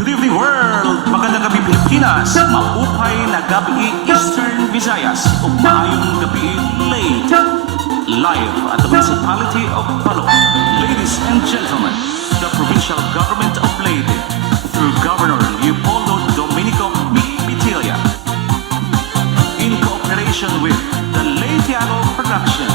Good evening world! Magandang gabi Pilipinas! Maupay na gabi Eastern Visayas o maayong gabi late. Live at the Municipality of Palo. Ladies and gentlemen, the provincial government of Leyte through Governor Leopoldo Domenico Micpitilia in cooperation with the Leyteano Production,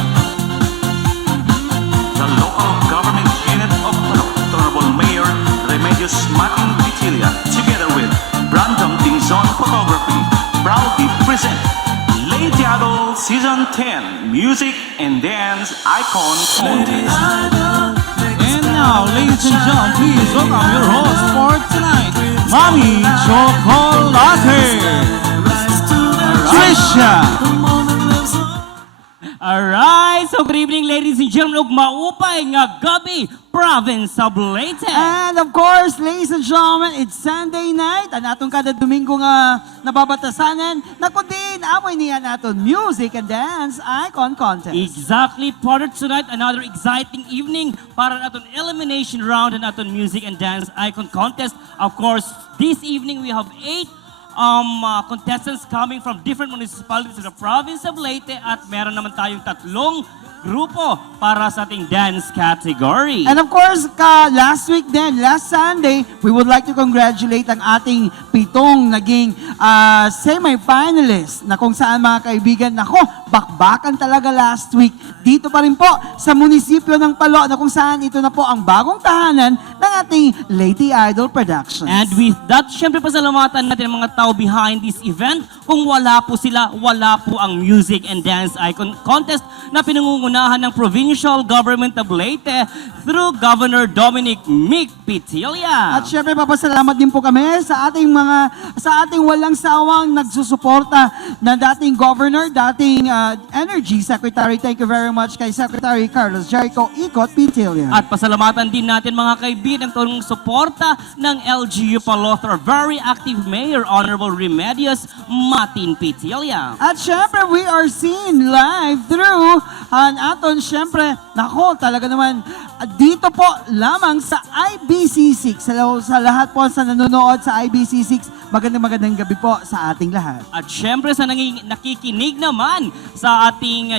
the local government unit of Palo, Honorable Mayor Remedios Martin Pitilia, together with Brandon Dingzon Photography, proudly present Leyteano Season 10 Music and Dance Icon Contest. And now, ladies and gentlemen, please welcome your host for tonight, Mommy Chocolate, Trisha. Alright, so good evening ladies and gentlemen, ug maupay nga gabi, province of Leyte. And of course, ladies and gentlemen, it's Sunday night. Ang atong kada Domingo nga nababatasanan, na kundi amoy niya naton music and dance icon contest. Exactly, partner, tonight another exciting evening para naton elimination round and naton music and dance icon contest. Of course, this evening we have 8 contestants coming from different municipalities of the province of Leyte at meron naman tayong 3 grupo para sa ating dance category. And of course, last week din, last Sunday, we would like to congratulate ang ating 7 naging semi-finalists na kung saan mga kaibigan, nako, bakbakan talaga last week. Dito pa rin po sa munisipyo ng Palo na kung saan ito na po ang bagong tahanan ng ating Leyte Idol Productions. And with that, syempre pasalamatan natin ang mga tao behind this event. Kung wala po sila, wala po ang Music and Dance Icon Contest na pinangungunahan ng Provincial Government of Leyte through Governor Dominic Micpitilia. At syempre papasalamat din po kami sa ating walang sawang nagsusuporta na dating governor, dating Energy Secretary. Thank you very much kay Secretary Carlos Jericho Ikot Pitilia. At pasalamatan din natin mga kaibigan ang tulong suporta ng LGU Palo through very active Mayor Honorable Remedios Martin Pitilia. At syempre, we are seen live through aton syempre, nako, talaga naman, dito po lamang sa IBC6. Sa lahat po sa nanonood sa IBC6, magandang gabi po sa ating lahat. At syempre sa nakikinig naman sa ating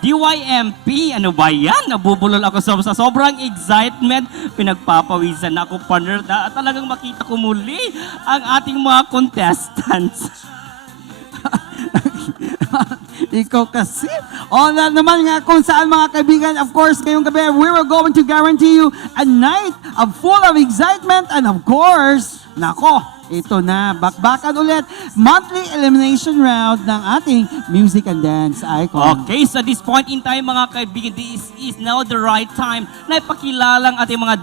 DYMP, ano ba yan? Nabubulol ako sa sobrang excitement. Pinagpapawisan ako, partner. Talagang makita ko muli ang ating mga contestants. Ikaw kasi. O na naman nga kung saan mga kaibigan, of course, ngayong gabi, we were going to guarantee you a night of full of excitement and of course, nako, ito na, bakbakan ulit, monthly elimination round ng ating music and dance icon. Okay, so at this point in time mga kaibigan, this is now the right time na ipakilalang ating mga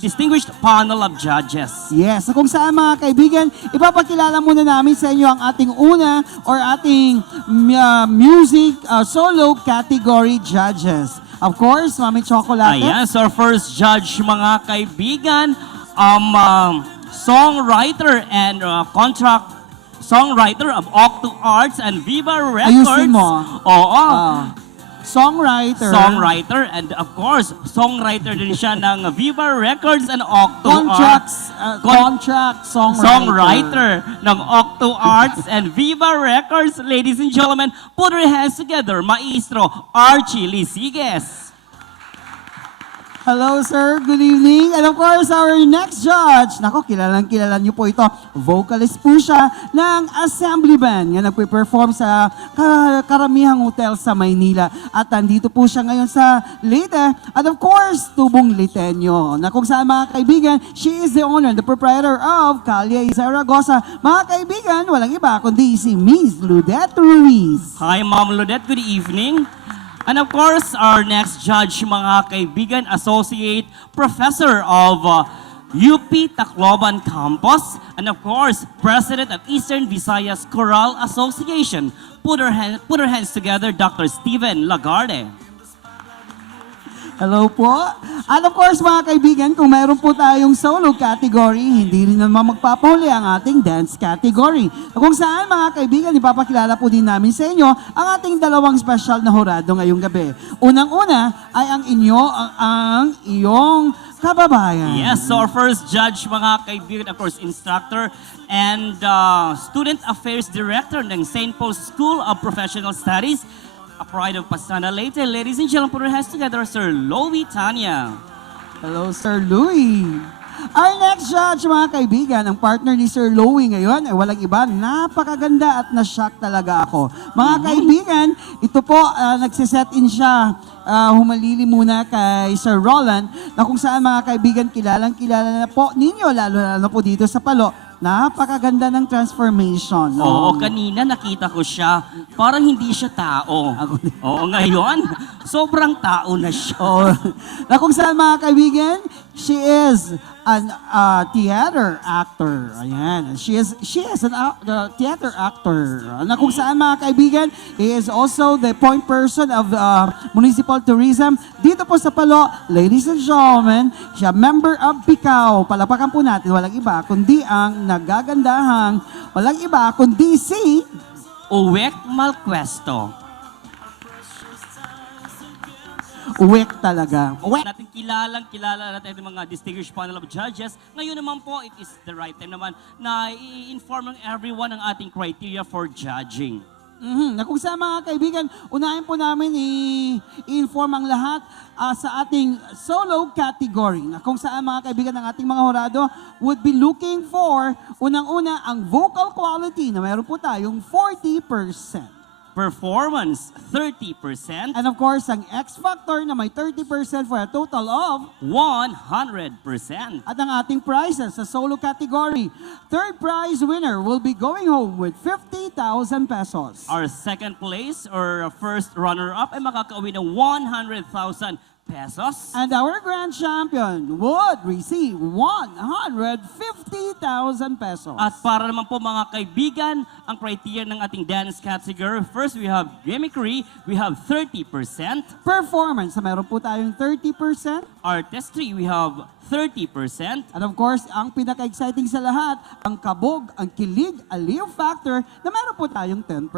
distinguished panel of judges. Yes, so kung saan mga kaibigan, ipapakilala muna namin sa inyo ang ating una or ating music solo category judges. Of course, Mami Chocolate. Ayan, so our first judge mga kaibigan, songwriter and contract songwriter of Octo Arts and Viva Records. Ayusin mo. Oo. Songwriter and of course, songwriter din siya ng Viva Records and Octo Arts. Songwriter ng Octo Arts and Viva Records. Ladies and gentlemen, put your hands together, Maestro Archie Lisiges. Hello, sir. Good evening. And of course, our next judge. Nako, kilala niyo po ito. Vocalist po siya ng Assembly Band nga nagpe-perform sa karamihang hotel sa Maynila. At nandito po siya ngayon sa Leyte. At of course, tubong Leyteño. Na kung saan mga kaibigan, she is the owner and the proprietor of Calle Zaragoza. Mga kaibigan, walang iba kundi si Miss Ludette Ruiz. Hi, Ma'am Ludette. Good evening. And of course, our next judge, mga kaibigan, Associate Professor of UP Tacloban Campus, and of course, President of Eastern Visayas Choral Association. Put our hands together, Dr. Steven Lagarde. Hello po. At of course mga kaibigan, kung mayroon po tayong solo category, hindi rin naman magpapahuli ang ating dance category. Kung saan mga kaibigan, ipapakilala po din namin sa inyo ang ating dalawang special na hurado ngayong gabi. Unang-una ay ang iyong kababayan. Yes, so our first judge, mga kaibigan, of course, instructor and Student Affairs Director ng St. Paul's School of Professional Studies, a pride of Pasana Leyte. Ladies and gentlemen, put your hands together, Sir Lowy Tanya. Hello, Sir Louie. Our next judge, mga kaibigan, ang partner ni Sir Louie ngayon ay walang iba, napakaganda at na-shock talaga ako. Mga kaibigan, ito po, nagsiset in siya, humalili muna kay Sir Roland, na kung saan mga kaibigan, kilala na po ninyo, lalo na po dito sa Palo, napakaganda ng transformation. Oo, kanina nakita ko siya, parang hindi siya tao. Oo, ngayon, sobrang tao na siya. Oo. Na kung saan mga kaibigan, she is an theater actor. Ayan. She is an theater actor. Na kung saan mga kaibigan, he is also the point person of municipal tourism dito po sa Palo. Ladies and gentlemen, siya member of PICAO. Palapakan po natin, walang iba kundi ang nagagandahang, walang iba kundi si Uwek Malquesto. Uwek talaga. Uwek. Natin kilala natin ang mga distinguished panel of judges. Ngayon naman po, it is the right time naman na i-inform ng everyone ang ating criteria for judging. Na kung saan mga kaibigan, unahin po namin i-inform ang lahat sa ating solo category. Na kung saan mga kaibigan ng ating mga horado would be looking for, unang-una, ang vocal quality na mayroon po tayong 40%. Performance, 30%. And of course, ang X Factor na may 30% for a total of 100%. at ang ating prizes sa solo category. Third prize winner will be going home with 50,000 pesos. Our second place or first runner-up ay makakauwi ng 100,000 pesos. And our grand champion would receive 150,000 pesos. At para naman po mga kaibigan, ang criteria ng ating dance category, first we have gimmickry, we have 30%. Performance, meron po tayong 30%. Artistry, we have 30%. And of course, ang pinaka-exciting sa lahat, ang kabog, ang kilig, aliw factor na meron po tayong 10%.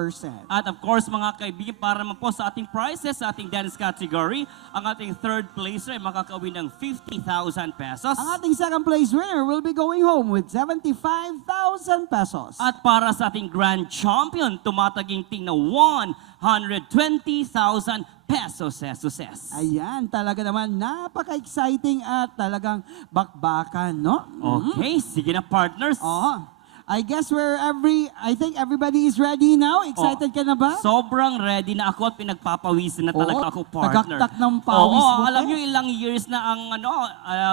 At of course, mga kaibigan, para naman po sa ating prizes, sa ating dance category, ang ating third placer ay makakauwi ng 50,000 pesos. Ang ating second place winner will be going home with 75,000 pesos. At para sa ating grand champion, tumataginting na 120,000 pesos. Ayan, talaga naman napaka-exciting at talagang bakbakan, no? Okay, sige na partners. Oo. I guess I think everybody is ready now. Excited ka na ba? Sobrang ready na ako at pinagpapawisan na talaga ako, partner. Tagaktak ng pawis Oo, mo, alam te. nyo ilang years na ang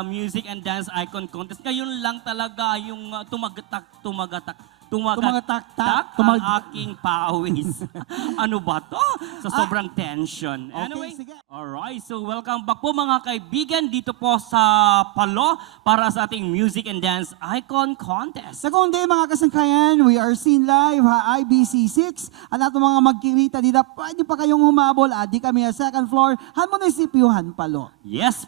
music and dance icon contest. Ngayon lang talaga yung tumagatak Tumagatak-tak, ang aking pawis. Ano ba to? Sa sobrang tension. Okay, Anyway, sige. alright. So welcome back po mga kaibigan dito po sa Palo para sa ating music and dance icon contest. Sa kundi mga kasangkayan, we are seen live ha IBC6. At ato mga magkirita dito, pwede pa kayong humabol. Di kami sa second floor. Han munisipyuhan Palo. Yes.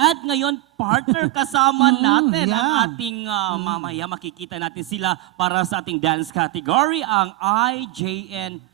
At ngayon, partner, kasama natin yeah. ang ating mamaya. Makikita natin sila para sa ating dance category, ang IJN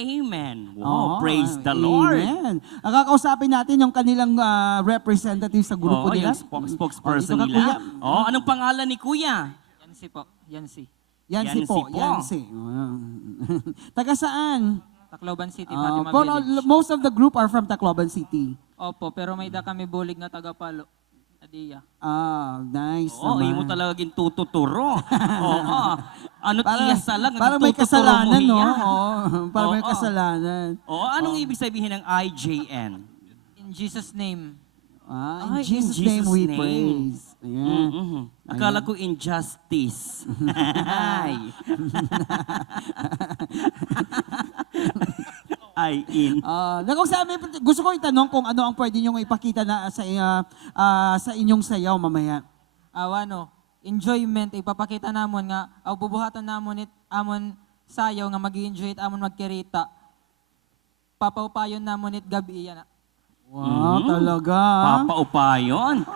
Amen. Wow, praise the Lord. Amen. Nakakausapin natin yung kanilang representative sa grupo Oo, nila. yung spokesperson dito ka, nila. kuya. Oh, anong pangalan ni Kuya? Yancy po. Yancy. Yancy po. Yancy po. Yancy. Taga saan? Tacloban City, Ah, Fatima pero Village. most of the group are from Tacloban City. Opo, pero may da kami bulig na taga-Palo. Adia. Nice Oo, naman. mo talagang tututuro. Oo. Ano't iyasa lang. Parang may tututuro mo kasalanan, no? niya. Oo, parang may Oo. kasalanan. Oo, anong ibig sabihin ng IJN? In Jesus' name. In Ay, in Jesus' name Jesus' we name. praise. Ayan. Mhm. Akala ko injustice. Ay. Ay, in. Kung sabi, gusto ko itanong kung ano ang pwede nyo ipakita na sa inyong sayaw mamaya. Ano, enjoyment, ipapakita namon nga, bubuhatan namon amon sayo nga mag-enjoy it amon magkirita. Papaupayon namon it gabi yan. Wow, talaga. Papaupayon.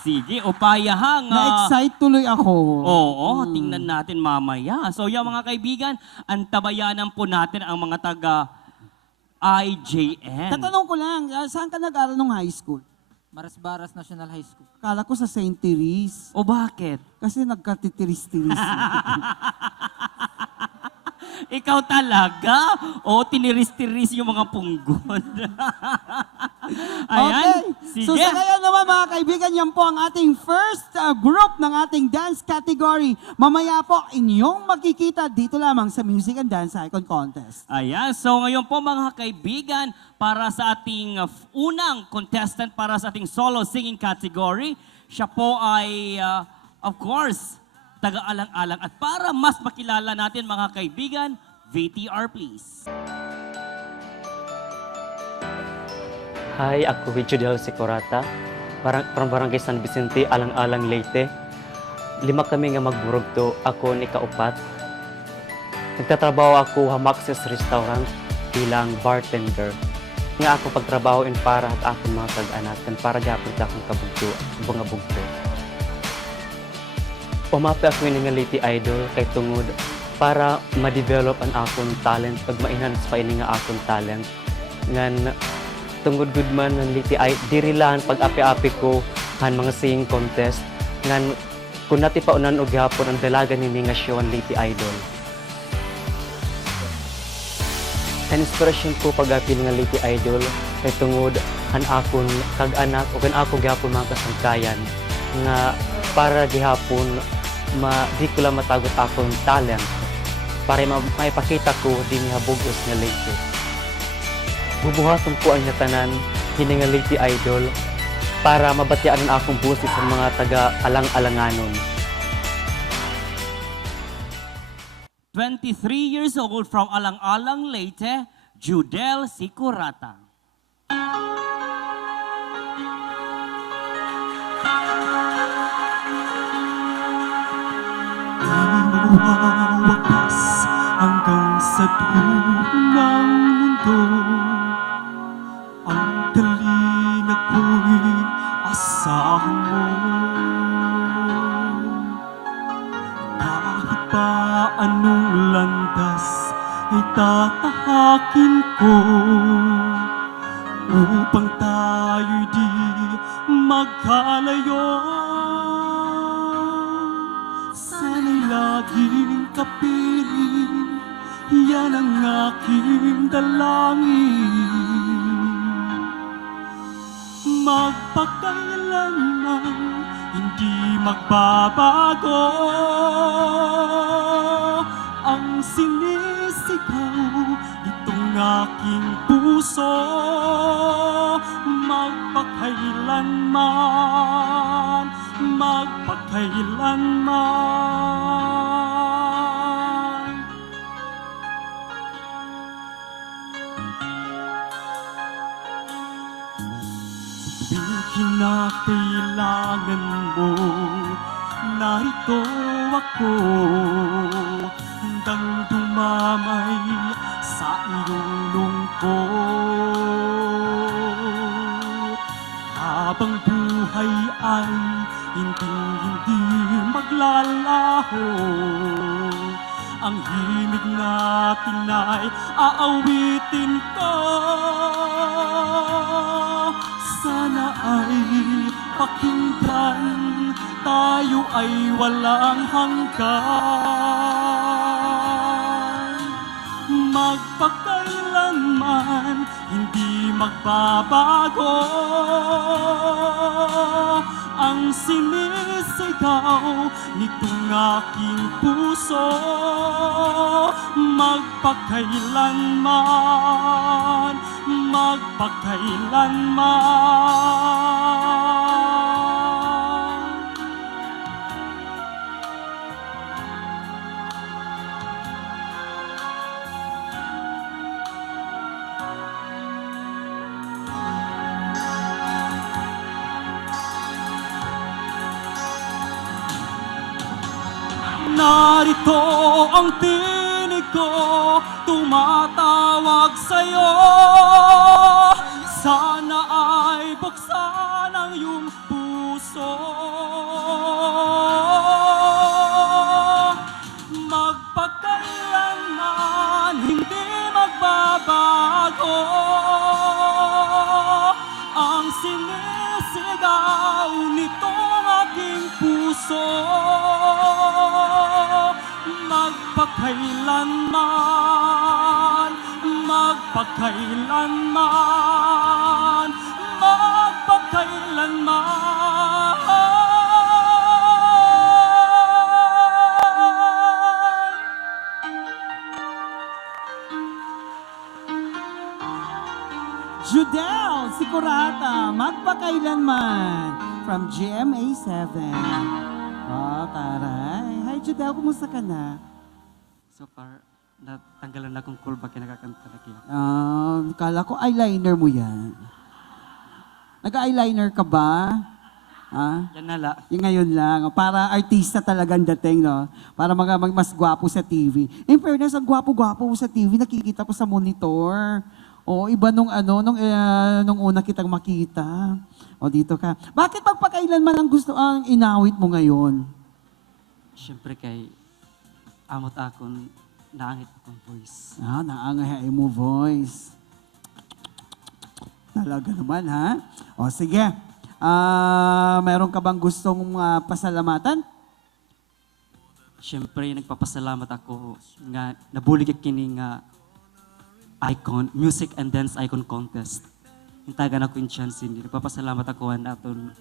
Sige, upayahang. Na-excite tuloy ako. Oo, tingnan natin mamaya. So, yung mga kaibigan, antabayanan po natin ang mga taga IJN. Tatanong ko lang, saan ka nag-aral nung high school? Marisbaras National High School. Kala ko sa St. Therese. O bakit? Kasi nagkatitiris-tiris. Ikaw talaga? O tiniris-tiris yung mga punggon? Ayan. Okay. Sige. So sa ngayon naman mga kaibigan, yan po ang ating first group ng ating dance category. Mamaya po inyong makikita dito lamang sa Music and Dance Icon Contest. Ayan. So ngayon po mga kaibigan, para sa ating unang contestant para sa ating solo singing category, siya po ay, of course, taga-alang-alang. At para mas makilala natin mga kaibigan, VTR please. Hi, ako Richard Del Sicorata, from Barangay San Vicente, Alang-Alang, Leyte. 5 kami nga magburog to, ako ni kaupat. Nagtatrabaho ako sa Max's Restaurant bilang bartender. Nga ako pagtrabaho in para at akong mga kag-anak para gapon sa akong kabugto, bunga bugto. Umapi ako yung nga Leyte Idol kay tungod para ma-develop ang akong talent pag ma-enhance pa ini nga akong talent. Ngan tungod good man ng Leyte Idol, diri lang pag api-api ko han mga singing contest. Ngan kung nati pa unan og gapon ang dalaga ni nga show ang Leyte Idol. Ang inspiration ko pag-api nga Leyte Idol kay tungod han akon kag-anak o kan ako gapon mga kasangkayan nga para gihapon di ko lang matagot akong talent para maipakita ko din nga bugos nga Leyte. Bubuhaton ko ang tanan hini nga Leyte Idol para mabatyaan ang akong boses sa mga taga-alang-alanganon. 23 years old from Alang-Alang, Leyte, Judel Sicorata. Wakas hanggang sa ng mundo. Ang galing ako'y asahan mo. Kahit pa anong landas ay tatahakin ko upang tayo'y di magkalayo. Sana'y laging kapiling, yan ang aking dalangin. Magpakailanman, hindi magbabago ang sinisigaw nitong aking puso. Magpakailanman, magpakailanman. Tuwing kinakailangan mo, narito ako, handang dumamay sa iyong lungkot. Habang buhay ay hindi maglalaho, ang himig natin ay aawitin ko. Sana ay pakinggan, tayo ay walang hanggan. Magpakailanman, hindi magbabago ang sinisigaw nitong aking puso. Magpakailanman, magpakailanman. Narito ang tinig ko, tumatawag sa'yo. Sana ay buksan ang iyong puso. Magpakailanman, hindi magbabago ang sinis sigaw nitong aking puso. Magpakailanman, magpakailanman, magpakailanman. Judel Sikurata, magpakailanman from GMA7. Oh, taray. Hi Judel, kumusta ka na? So far, natanggalan na akong kulba kinakakanta lagi. Kala ko eyeliner mo yan. Nag-eyeliner ka ba? Ha? Yan nala. Yung ngayon lang, para artista talagang dating, no? Para mas gwapo sa TV. In fairness, ang gwapo-gwapo mo sa TV, nakikita ko sa monitor. O, iba nung una kitang makita. O, dito ka. Bakit pagpakailanman ang gusto ang inawit mo ngayon? Siyempre kay amot akon naangit akong voice. Naangahay mo voice. Talaga naman, ha? O, sige. Meron ka bang gustong pasalamatan? Siyempre nagpapasalamat ako nga nabulig kini nga music and dance icon contest. Hintagan ako yung chance hindi. Nagpapasalamat ako aton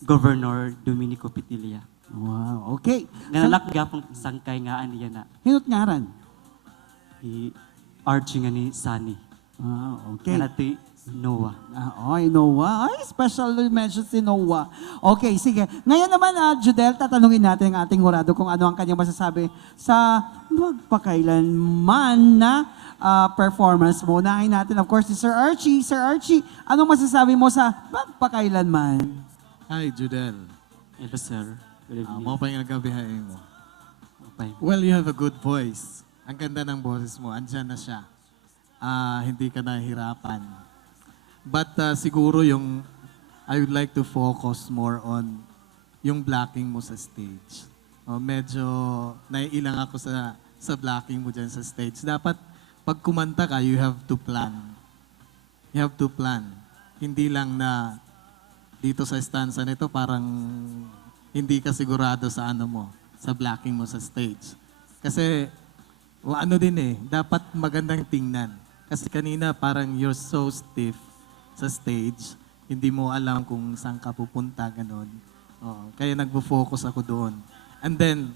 Governor Dominico Pitilla. Wow, okay. Nanalak gapong sangkay nga aniya na Hinot ngaran? Archie nga ni Sunny. Okay. Nga nati Noah. Noah. Ay, special mention si Noah. Okay, sige. Ngayon naman, Judel, tatanungin natin ang ating hurado kung ano ang kanyang masasabi sa magpakailanman na performance mo. Unahin natin, of course, si Sir Archie. Sir Archie, anong masasabi mo sa magpakailanman? Hi, Judel. Hello, sir. Good evening. Mo pa yung nagabihain mo. Okay. Well, you have a good voice. Ang ganda ng boses mo. Andyan na siya. Hindi ka nahihirapan. But siguro I would like to focus more on yung blocking mo sa stage. Medyo naiilang ako sa blocking mo dyan sa stage. Dapat pag kumanta ka, you have to plan. You have to plan. Hindi lang na dito sa stanza nito parang hindi ka sigurado sa sa blocking mo sa stage. Kasi dapat magandang tingnan. Kasi kanina parang you're so stiff sa stage, hindi mo alam kung saan ka pupunta, ganun. Kaya nagpo-focus ako doon. And then,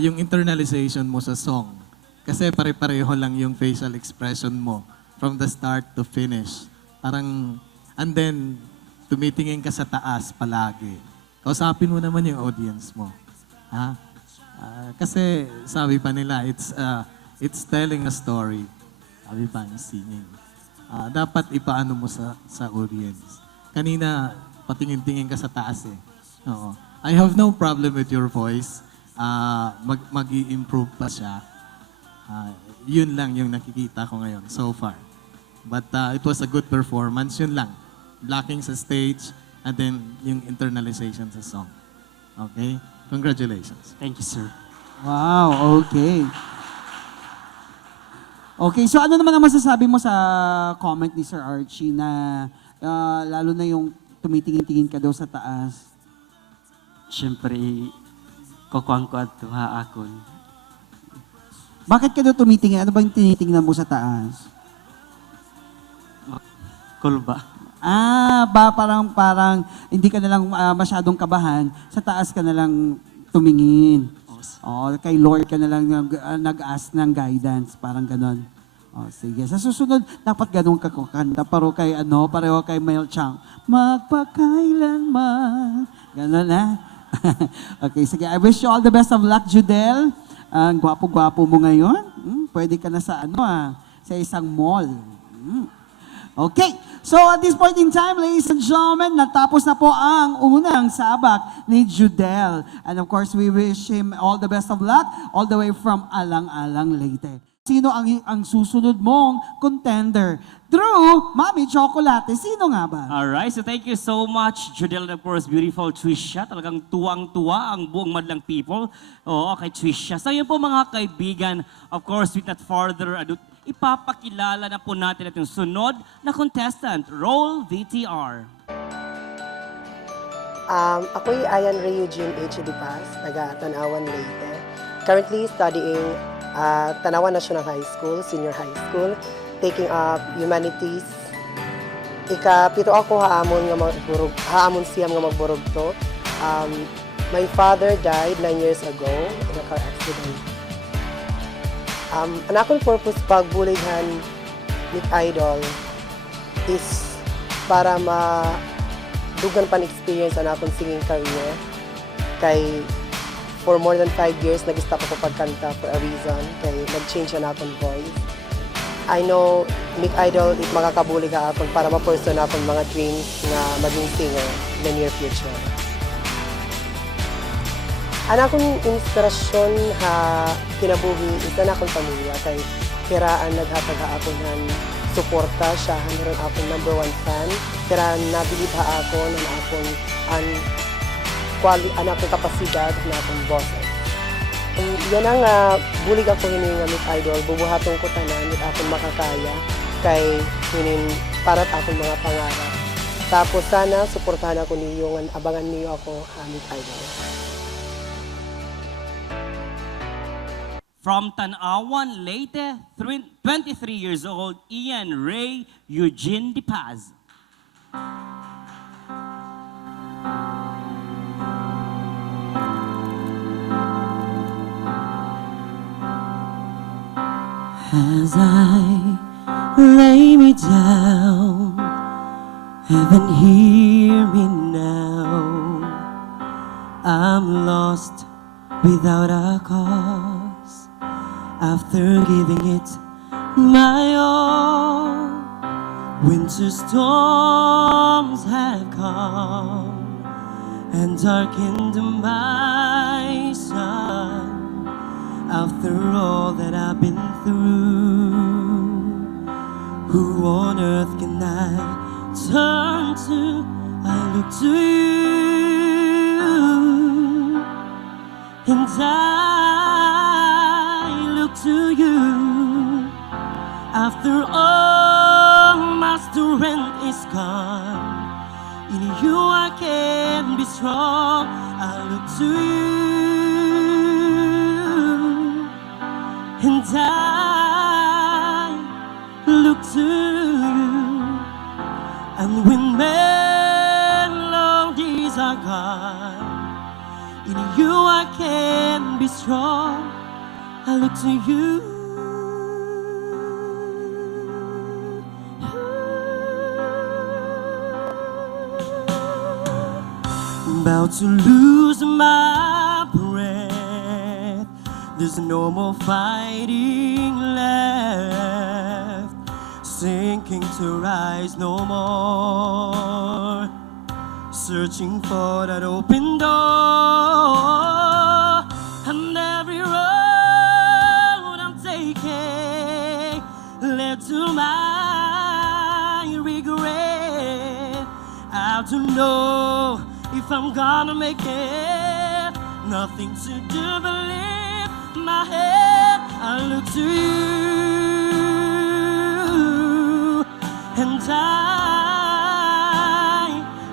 yung internalization mo sa song. Kasi pare-pareho lang yung facial expression mo from the start to finish. And then, tumitingin ka sa taas palagi. Kausapin mo naman yung audience mo. Ha? Kasi sabi pa nila, it's telling a story. Sabi pa ng singing. Dapat ipaano mo sa audience. Kanina, patingin-tingin ka sa taas eh. Oo. I have no problem with your voice. Mag-i-improve pa siya. Yun lang yung nakikita ko ngayon so far. But it was a good performance. Yun lang. Blocking sa stage and then yung internalization sa song. Okay? Congratulations. Thank you, sir. Wow, okay. Okay, so ano naman ang masasabi mo sa comment ni Sir Archie na lalo na yung tumitingin-tingin ka daw sa taas? Siyempre, kukuhaan ko at akon. Bakit ka daw tumitingin? Ano bang tinitingnan mo sa taas? Kulba. Parang hindi ka na lang masyadong kabahan, sa taas ka na lang tumingin. Kay Lord ka na lang nag-ask ng guidance, parang ganon. Sige. Sa susunod, dapat ganun ka kukanta. Pareho kay Mel Chang. Magpakailanman. Ganon na. Okay, sige. I wish you all the best of luck, Judel. Ang gwapo-gwapo mo ngayon. Pwede ka na sa sa isang mall. Okay. So at this point in time, ladies and gentlemen, natapos na po ang unang sabak ni Judel. And of course, we wish him all the best of luck all the way from Alang-Alang, Leyte. Sino ang susunod mong contender? Drew, Mami Chocolate, sino nga ba? Alright, so thank you so much, Judel, and of course, beautiful Trisha. Talagang tuwang-tuwa ang buong Madlang people. Kay Trisha. So yun po mga kaibigan, of course, with not further ado, ipapakilala na po natin itong sunod na contestant. Roll VTR. Ako'y Ayan Ray Eugene H. Dipas, taga Tanawan, Leyte. Currently studying Tanawan National High School, Senior High School, taking up Humanities. Ika-pito ako haamon siyam nga magburog to. My father died 9 years ago in a car accident. Ang akong purpose pagbulighan ni Idol is para dugan pan experience ang akong singing career. Kay for more than 5 years nag-stop ako pagkanta for a reason, kay nag-change ang akong voice. I know Nick Idol it makakabuli ka akon para ma-pursue na akong mga dreams na maging singer in the near future. Ang akong inspirasyon kinabuhi isa na akong pamilya, kay kiraan naghatag ako ng suporta siya, meron akong #1 fan, kiraan nabilib ako ng akong ang akong kapasidad na akong boses. Yan ang bulig ako hininga mit Idol, bubuhaton ko tanan, mit akong makakaya, kay hinin parat akong mga pangarap. Tapos sana, suportahan ako niyo, abangan niyo ako, mit Idol. From Tanawan, Leyte, 23 years old, Ian Ray Eugene Dipas. As I lay me down, heaven hear me now. I'm lost without a cause, after giving it my all. Winter storms have come and darkened my sun. After all that I've been through, who on earth can I turn to? I look to you, and I look to you. After all my strength is gone, in you I can be strong. I look to you, and I look to you. And when melodies are gone, in you I can be strong. I look to you. About to lose my breath, there's no more fighting left, sinking to rise no more, searching for that open door. And every road I'm taking led to my regret. I don't know if I'm gonna make it, nothing to do but lift my head. I look to you, and I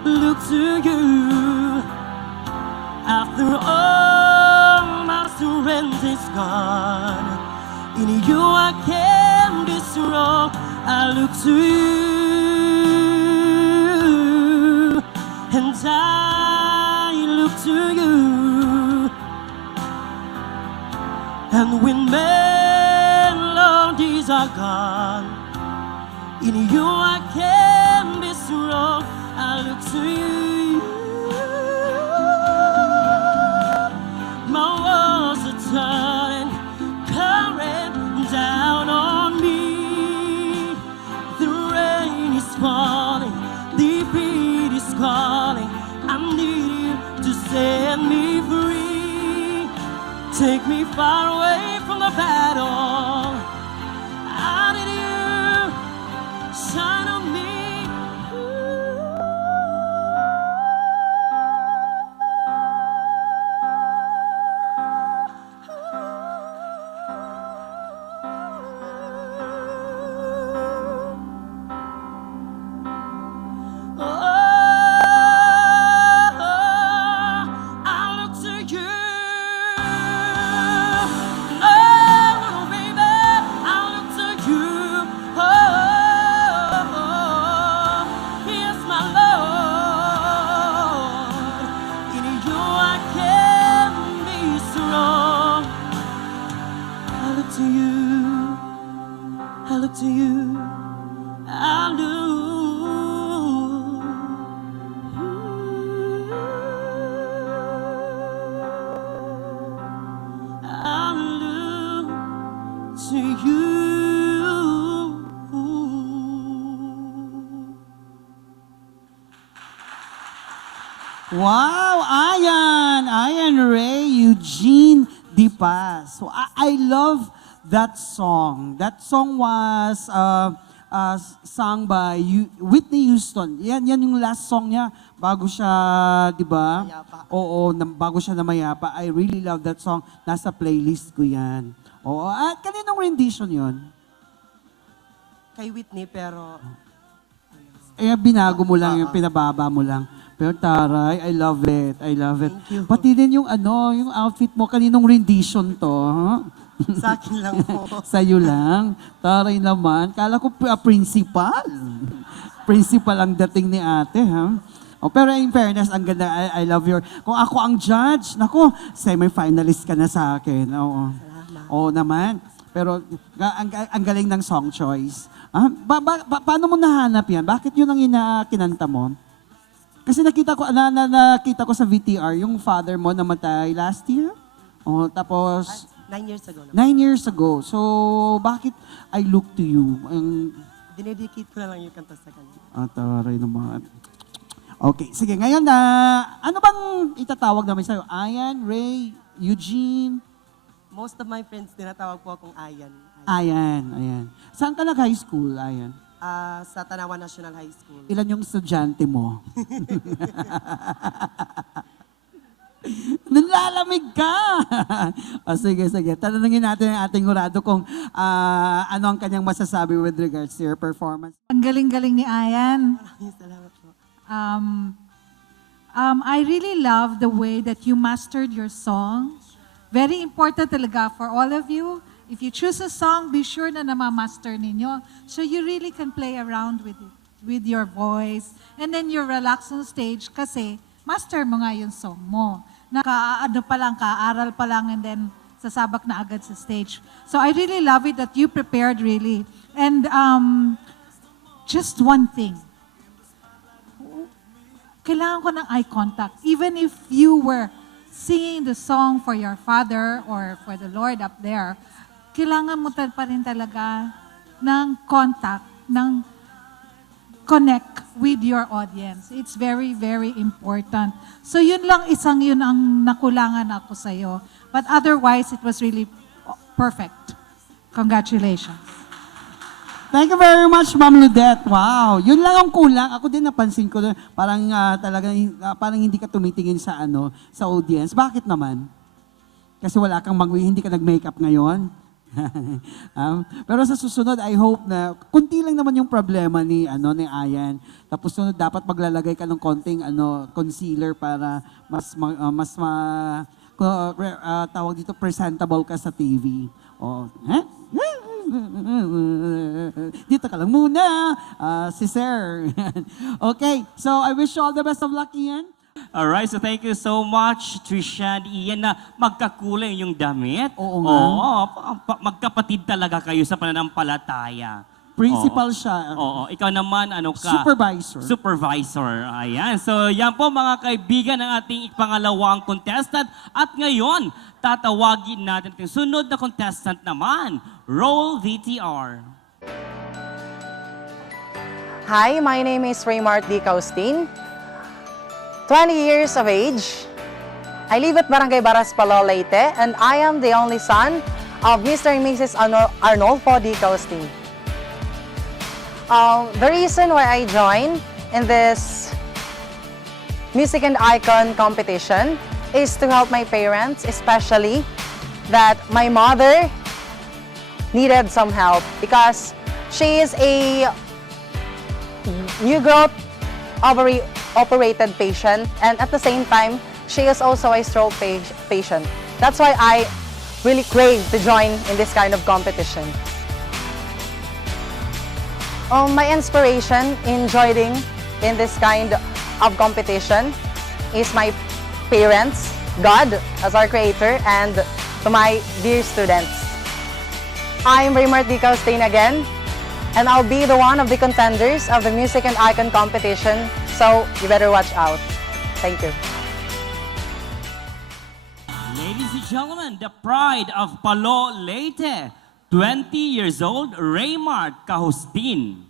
look to you. After all my strength is gone, in you I can be strong. I look to you, and I look to you. And when melodies are gone, in you I can be strong. I look to you. My walls are turning, current down on me. The rain is falling, defeat is calling. I need you to set me free. Take me far away from the battle. I need you, shine on me. Wow, Ayan Ray Eugene Dipas. So I love that song. That song was sung by Whitney Houston. Yan yung last song niya bago siya, 'di ba? Mayapa. Oo, bago siya na mayapa. I really love that song. Nasa playlist ko 'yan. Oo, at kaninong rendition 'yon? Kay Whitney, pero Binago mo lang yung pinababa mo lang. Pero taray, I love it. I love it. Thank you. Pati din yung yung outfit mo, kaninong rendition to? Huh? sa akin lang po. Sa'yo lang. Taray naman. Kala ko principal. Principal ang dating ni ate, ha? Oh, pero in fairness, ang ganda. I love your... Kung ako ang judge, nako, semi-finalist ka na sa akin. Oo. Oo naman. Pero ang galing ng song choice. Paano mo nahanap yan? Bakit yun ang kinanta mo? Kasi nakita ko sa VTR, yung father mo namatay last year. Oh, tapos 9 years ago na. 9 years ago. So, bakit I Look to You? Dinedicate ko na lang yung kanta sa kanya. Taray naman. Okay, sige. Ngayon, ano bang itatawag namin sa'yo? Ayan, Ray, Eugene? Most of my friends, tinatawag po akong Ayan. Ayan. Saan ka nag-high school, Ayan? Sa Tanawan National High School. Ilan yung estudyante mo? Nanlalamig ka! Sige. Tanungin natin ang ating hurado kung ano ang kanyang masasabi with regards to your performance. Ang galing-galing ni Ayan. Maraming salamat po. I really love the way that you mastered your song. Very important talaga for all of you. If you choose a song, be sure na namamaster ninyo. So you really can play around with it, with your voice. And then you relax on stage kasi master mo nga yung song mo. Kaaral pa lang, and then sasabak na agad sa stage. So I really love it that you prepared really. And just one thing. Kailangan ko ng eye contact. Even if you were singing the song for your father or for the Lord up there, kailangan mo pa rin talaga ng contact, ng connect with your audience. It's very, very important. So yun ang nakulangan ako sa'yo. But otherwise, it was really perfect. Congratulations. Thank you very much, Ma'am Ludette. Wow, yun lang ang kulang. Ako din napansin ko, parang parang hindi ka tumitingin sa sa audience. Bakit naman? Kasi hindi ka nag-makeup ngayon. Pero sa susunod, I hope na kunti lang naman yung problema ni Ayan. Tapos sunod dapat maglalagay ka ng konting concealer para tawag dito presentable ka sa TV. Oh, dito ka lang muna, si Sir. Okay, so I wish you all the best of luck, Ian. Alright, so thank you so much, Trisha and Ian, na magkakulay yung damit. Oo nga. Magkapatid talaga kayo sa pananampalataya. Principal siya. Oo, ikaw naman, ka? Supervisor. Supervisor. Ayan. So, yan po mga kaibigan ng ating pangalawang contestant. At ngayon, tatawagin natin yung sunod na contestant naman. Roll VTR. Hi, my name is Raymart D. Caustin. 20 years of age. I live at Barangay Baraspalo, Leyte, and I am the only son of Mr. and Mrs. Arnolfo D. Caustin. The reason why I joined in this Music and Icon competition is to help my parents, especially that my mother needed some help because she is a new growth operated patient, and at the same time, she is also a stroke patient. That's why I really crave to join in this kind of competition. My inspiration in joining in this kind of competition is my parents, God as our creator, and to my dear students. I'm Raymart D. Caustin again, and I'll be the one of the contenders of the Music and Icon competition, so you better watch out. Thank you. Ladies and gentlemen, the pride of Palo, Leyte, 20 years old, Raymart Caustin.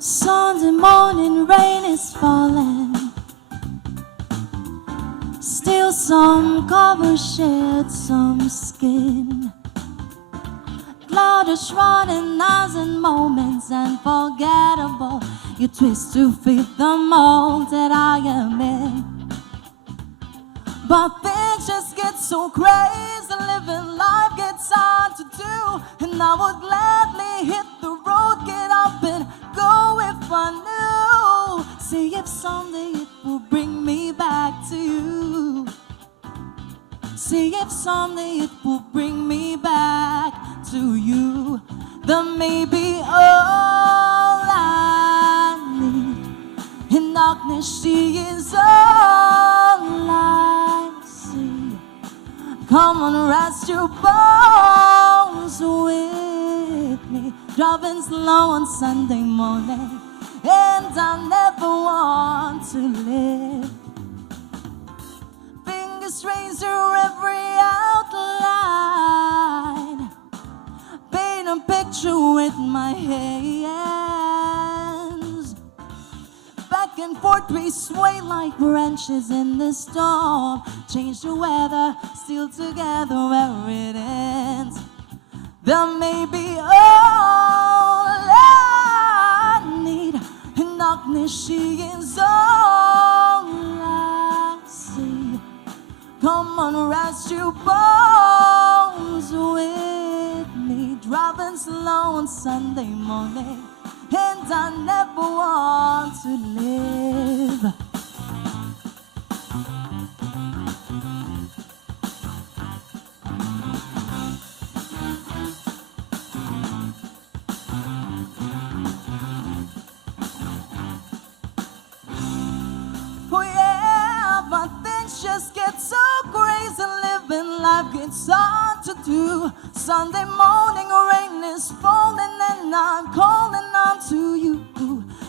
Sunday morning rain is falling. Still some covers shed some skin. Cloud is running eyes and moments unforgettable. You twist to fit the mold that I am in. But things just get so crazy, living life gets hard to do. And I would gladly hit the road, get up and go if I knew. See if someday it will bring me back to you. See if someday it will bring me back to you. Then maybe all I need in darkness, she is all I see. Come on, rest your bones with me. Driving slow on Sunday morning, and I never want to live. Fingers trace through every outline, paint a picture with my hands. Back and forth we sway like branches in the storm. Change the weather, still together where it ends. There may be all I need, in darkness she is all I see. Come on, rest your bones with me. Driving slow on Sunday morning, and I never want to live. Oh yeah, but things just get so crazy, living life gets hard to do. Sunday morning rain is falling and I'm calling out to you.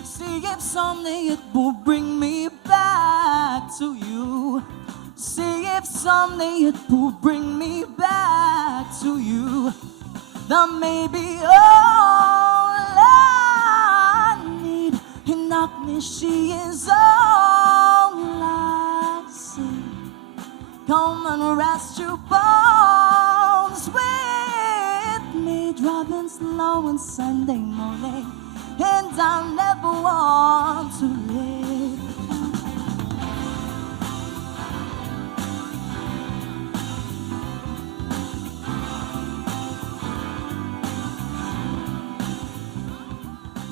See if someday it will bring me back to you. See if someday it will bring me back to you. That may be all I need. In darkness she is all I see. Come and rest your bones with me. Driving slow on Sunday morning, and I never want to live.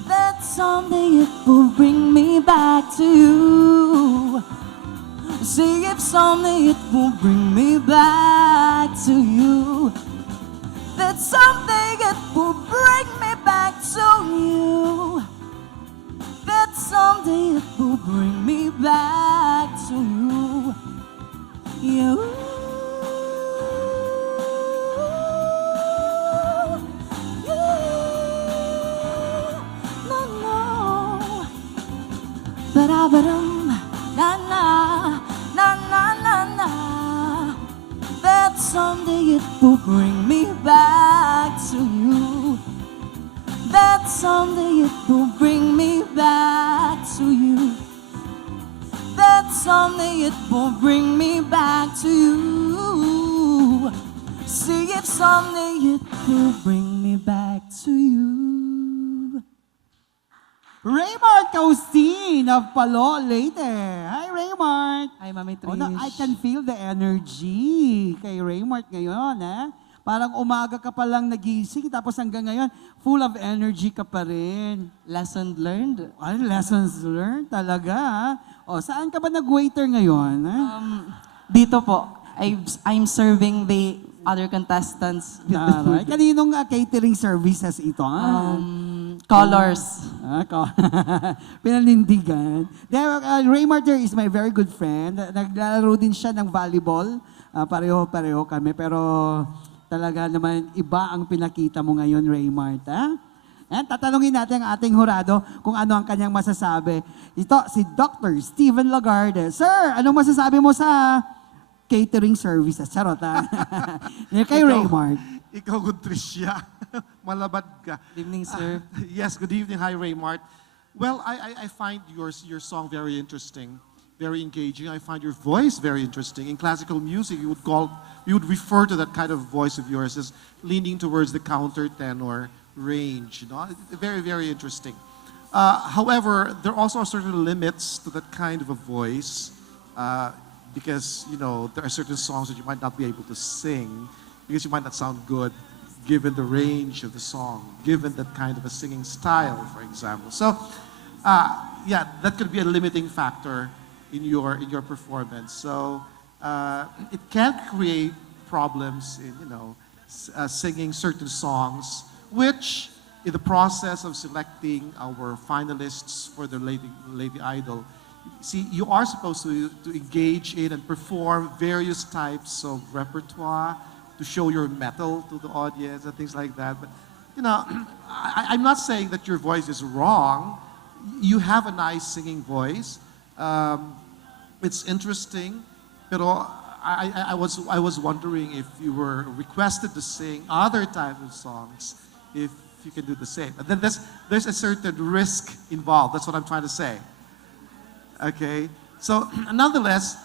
That someday it will bring me back to you. See if someday it will bring me back to you. That someday it will bring me back to you. That someday it will bring me back to you. You. No, no. Ba-da-ba-dum, na-na, na-na-na-na. That someday it will bring me back to you. That someday it will bring me back to you. That someday it will bring me back to you. See if someday it will bring me back to you. Raymart Caustin of Palo, Leyte. Hi, Raymart. Hi, Mami Trish. Oh, no, I can feel the energy kay Raymart ngayon, eh. Parang umaga ka pa lang nagising, tapos hanggang ngayon, full of energy ka pa rin. Lesson learned. Ay, lessons learned talaga, ha? O, saan ka ba nag-waiter ngayon? Eh? Dito po, I'm serving the other contestants with the Taray. food. Kaninong catering services ito? Colors. Pinanindigan. Raymart there is my very good friend. Naglalaro din siya ng volleyball. Pareho-pareho kami. Pero talaga naman iba ang pinakita mo ngayon, Raymart. And tatanungin natin ang ating hurado kung ano ang kanyang masasabi. Ito, si Dr. Steven Lagarde. Sir, anong masasabi mo sa catering services? Charot, ha? Kay Raymart. Ikaw, good Tricia. Malabad ka. Good evening, sir. Yes, good evening. Hi, Raymart. Well, I find your song very interesting, very engaging. I find your voice very interesting. In classical music, you would refer to that kind of voice of yours as leaning towards the countertenor range. You know, very, very interesting. However, there also are certain limits to that kind of a voice because, you know, there are certain songs that you might not be able to sing because you might not sound good given the range of the song, given that kind of a singing style, for example. So, yeah, that could be a limiting factor in your performance. So, it can create problems in, you know, singing certain songs, which in the process of selecting our finalists for the Lady Idol, see, you are supposed to engage in and perform various types of repertoire to show your mettle to the audience and things like that. But, you know, I'm not saying that your voice is wrong. You have a nice singing voice. It's interesting, pero I was wondering if you were requested to sing other types of songs, if you can do the same. And then there's a certain risk involved. That's what I'm trying to say. Okay, so nonetheless,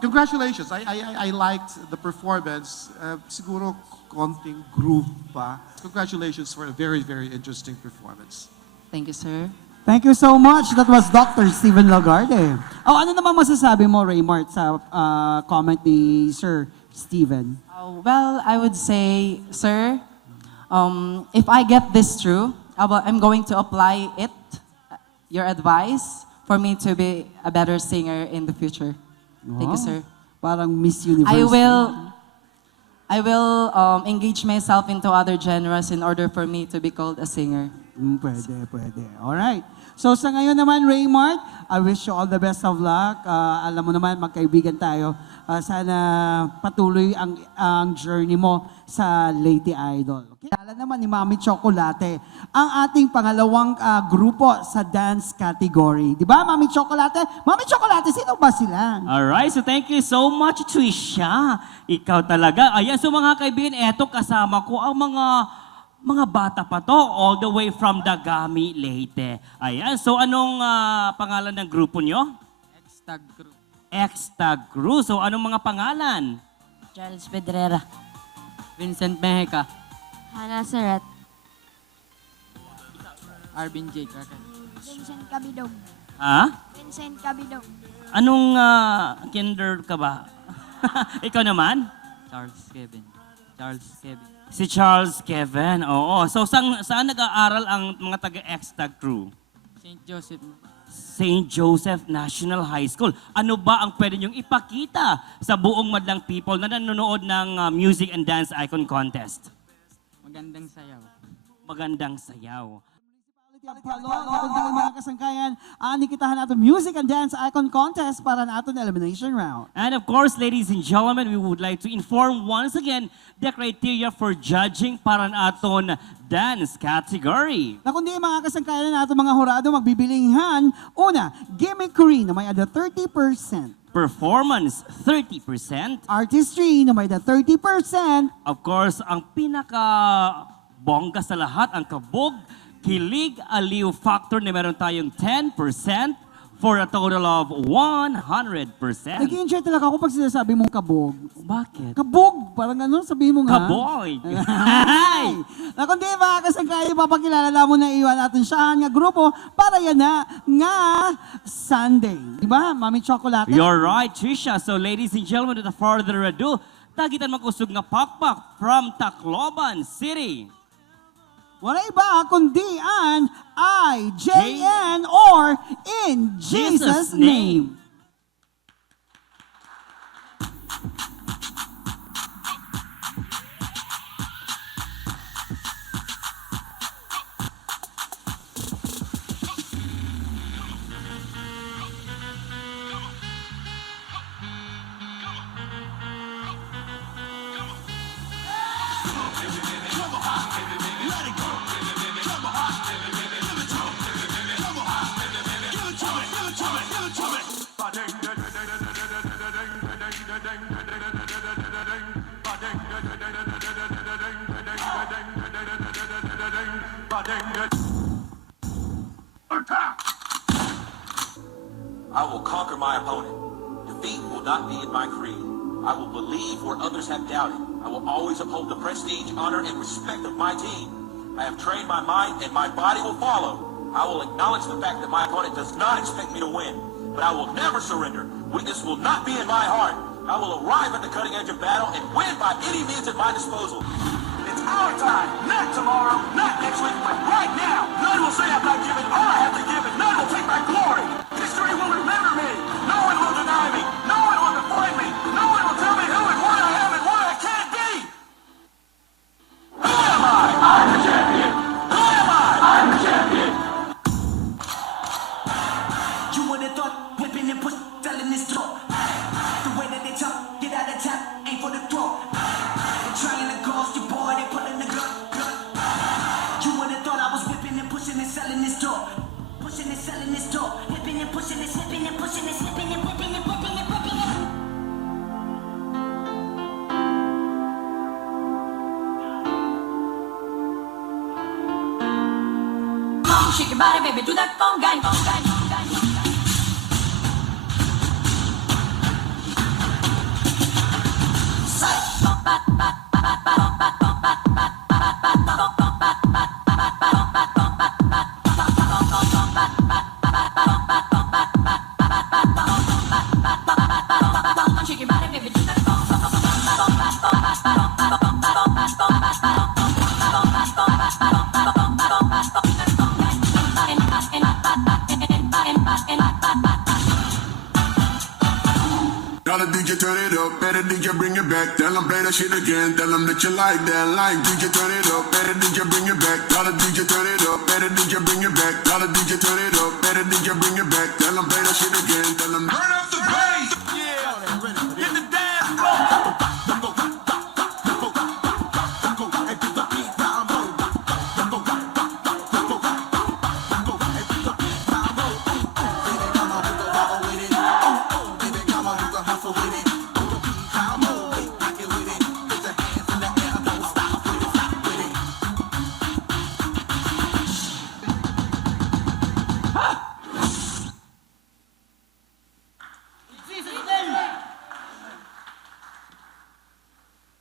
congratulations. I liked the performance. Siguro konting groove pa. Congratulations for a very, very interesting performance. Thank you, sir. Thank you so much. That was Dr. Steven Lagarde. Oh, ano naman masasabi mo, Raymart, sa comment ni Sir Steven? Well, I would say, sir, if I get this through, I'm going to apply it, your advice, for me to be a better singer in the future. Thank you, sir. Parang Miss Universe. I will engage myself into other genres in order for me to be called a singer. Pwede. Alright. So sa ngayon naman, Raymart, I wish you all the best of luck. Alam mo naman, magkaibigan tayo. Sana patuloy ang journey mo sa Lady Idol. Kilala naman ni Mami Chocolate, ang ating pangalawang grupo sa dance category. Di ba, Mami Chocolate? Mami Chocolate, sino ba sila? Alright, so thank you so much, Trisha. Ikaw talaga. Ayan, so mga kaibigan, eto kasama ko ang mga bata pa to, all the way from Dagami, Leyte. Ayan, so anong pangalan ng grupo nyo? Extag Crew. Extag Crew. So anong mga pangalan? Charles Pedrera. Vincent Mejeca. Hannah Sarat. Arvin J. Kakan. Vincent Cabidog. Ha? Vincent Cabidog. Anong kinder ka ba? Ikaw naman? Charles Kevin. Si Charles Kevin, oo. So saan nag-aaral ang mga taga-Extag Crew? St. Joseph. St. Joseph National High School. Ano ba ang pwede niyong ipakita sa buong madlang people na nanonood ng Music and Dance Icon Contest? Magandang sayaw. Magandang sayaw. Kung dahil mga kasangkayan, anikitahan natin Music and Dance Icon Contest para na ating elimination round. And of course, ladies and gentlemen, we would like to inform once again the criteria for judging para na aton dance category. Na kundi mga kasangkayan natin mga hurado magbibilinghan, una, gimmickry na may ada 30%. Performance, 30%. Artistry na may ada 30%. Of course, ang pinaka-bongga sa lahat, ang kabog, kilig, aliw factor na meron tayong 10% for a total of 100%. Nag-enjoy talaga ako pag sinasabi mong kabog. Bakit? Kabog! Parang ano, sabihin mo nga. Kaboy! Na kundi mga kasangkayan, papakilala mo na iwan natin siya nga grupo para yan na nga Sunday. Diba, Mami Chocolate? You're right, Trisha. So ladies and gentlemen, without further ado, tagitan makusog nga pakpak from Tacloban City. Wala iba kundi ang IJN or In Jesus' Name. creed. I will believe where others have doubted. I will always uphold the prestige, honor, and respect of my team. I have trained my mind and my body will follow. I will acknowledge the fact that my opponent does not expect me to win, but I will never surrender. Weakness will not be in my heart. I will arrive at the cutting edge of battle and win by any means at my disposal. It's our time, not tomorrow, not next week, but right now. None will say I'm not giving all I have to give, and none will take my glory. History will remember me. No one will deny me. No one will define me. No one will tell me who and what I am and what I can't be. Who am I? I'm the champion. Who am I? I'm the champion. You would have thought whipping and push, telling this talk. The way that they talk, get out of tap, ain't for the throat. They're trying to ghost you, boy, they pulling the gun. You would have thought I was whipping and pushing and selling this talk. Pushing and selling this talk. Whipping and pushing and slipping and pushing and slipping and whipping and whipping and whipping and. Shake your body, baby, do that phone gang, phone gang, phone gang, phone gang. Shake your body, baby, do that phone. Tell the DJ turn it up, better DJ bring it back. Tell them play that shit again, tell them that you like that. Like DJ turn it up, better DJ bring it back. Tell the DJ turn it up, better DJ bring it back. Tell the DJ turn it up, better DJ bring it back. Tell them play that shit again, tell them turn up the bass. Yeah, hit the dance floor.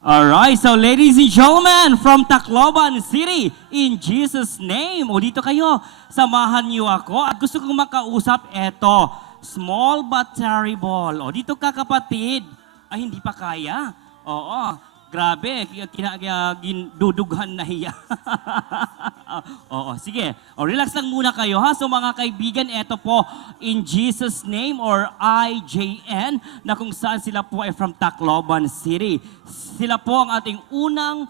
Alright, so ladies and gentlemen, from Tacloban City, in Jesus' name, o dito kayo, samahan niyo ako at gusto kong makausap eto, small but terrible. O dito ka kapatid, ay hindi pa kaya. Oo, grabe, dudughan na hiya. Oo, sige. O relax lang muna kayo ha. So mga kaibigan, eto po, in Jesus' name or IJN, na kung saan sila po ay from Tacloban City. Sila po ang ating unang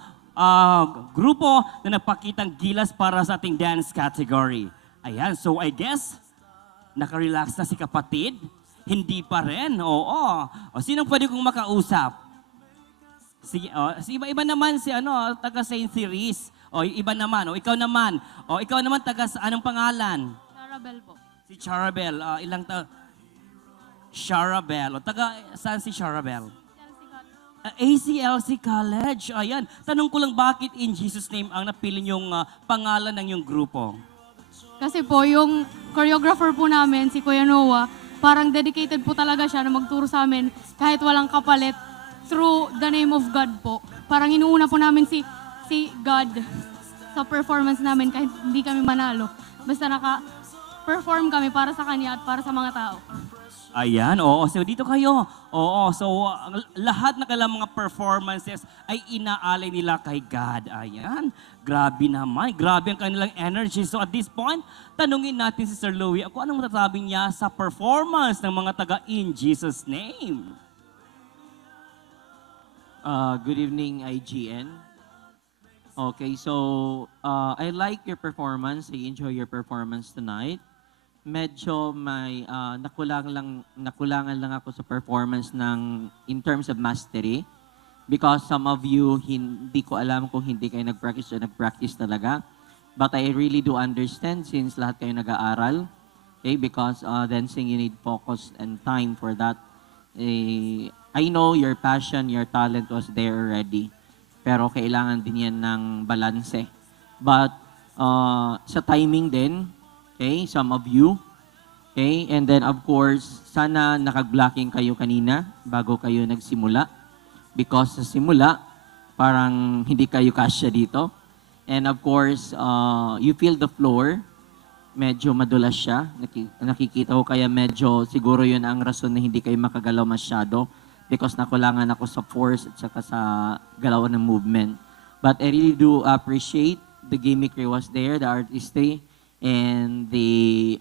grupo na nagpakitang gilas para sa ating dance category. Ayan, so I guess, nakarelax na si kapatid? Hindi pa rin, oo. O sinong pwede kong makausap? Si iba-iba naman si taga St. Ceres. O iba naman, o ikaw naman. O ikaw naman taga anong pangalan? Charabel po. Si Charabel, Charabel. O taga saan si Charabel? ACLC College. Ayan. Tanong ko lang bakit in Jesus' name ang napili yung pangalan ng yung grupo? Kasi po yung choreographer po namin, si Kuya Noah, parang dedicated po talaga siya na magturo sa amin kahit walang kapalit through the name of God po. Parang inuuna po namin si God sa performance namin kahit hindi kami manalo. Basta naka-perform kami para sa Kanya at para sa mga tao. Ayan, oo. So dito kayo. Oo, so lahat na kailang mga performances ay inaalay nila kay God. Ayan, grabe naman. Grabe ang kanilang energy. So at this point, tanungin natin si Sir Louie, ako anong masasabi niya sa performance ng mga taga In Jesus' Name? Good evening, IGN. Okay, so I like your performance. I enjoy your performance tonight. Medyo may nakulangan lang ako sa performance in terms of mastery because some of you hindi ko alam kung hindi kayo nag-practice talaga. But I really do understand since lahat kayo nag-aaral. Okay, because dancing you need focus and time for that. I know your passion, your talent was there already. Pero kailangan din yan ng balanse. But sa timing din, okay, some of you, Okay? And then of course, sana nakag-blocking kayo kanina bago kayo nagsimula. Because sa simula, parang hindi kayo kasya dito. And of course, you feel the floor. Medyo madulas siya. Nakikita ko kaya medyo siguro yun ang rason na hindi kayo makagalaw masyado. Because nakulangan ako sa force at saka sa galaw ng movement. But I really do appreciate the gimmickry was there, the artistry, and the